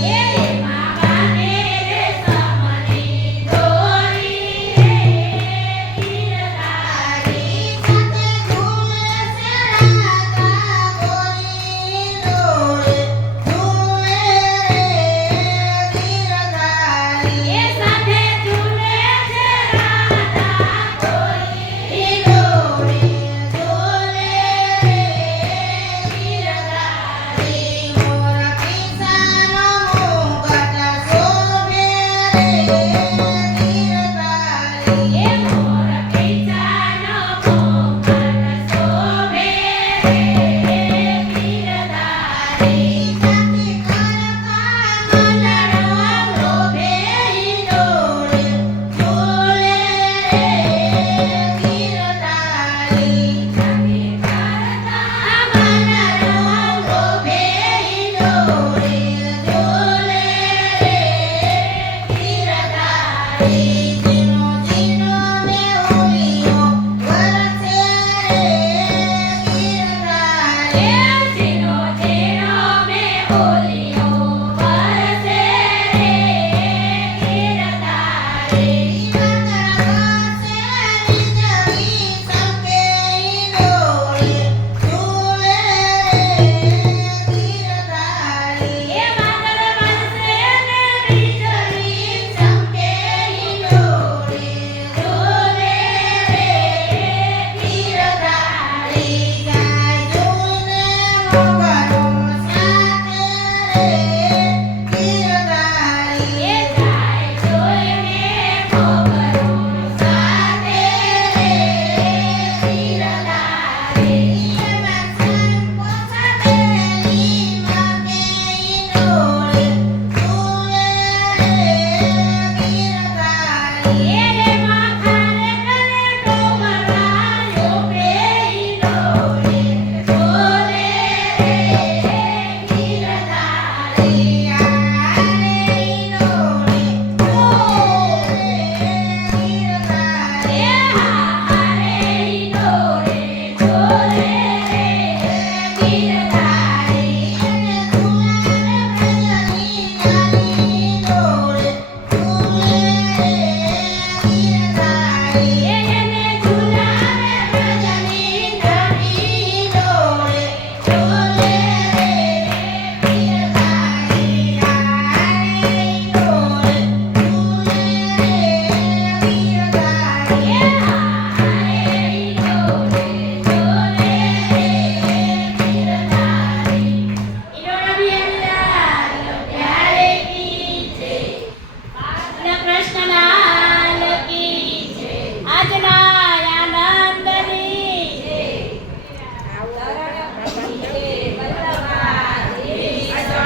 Yeah. Yeah. Bye.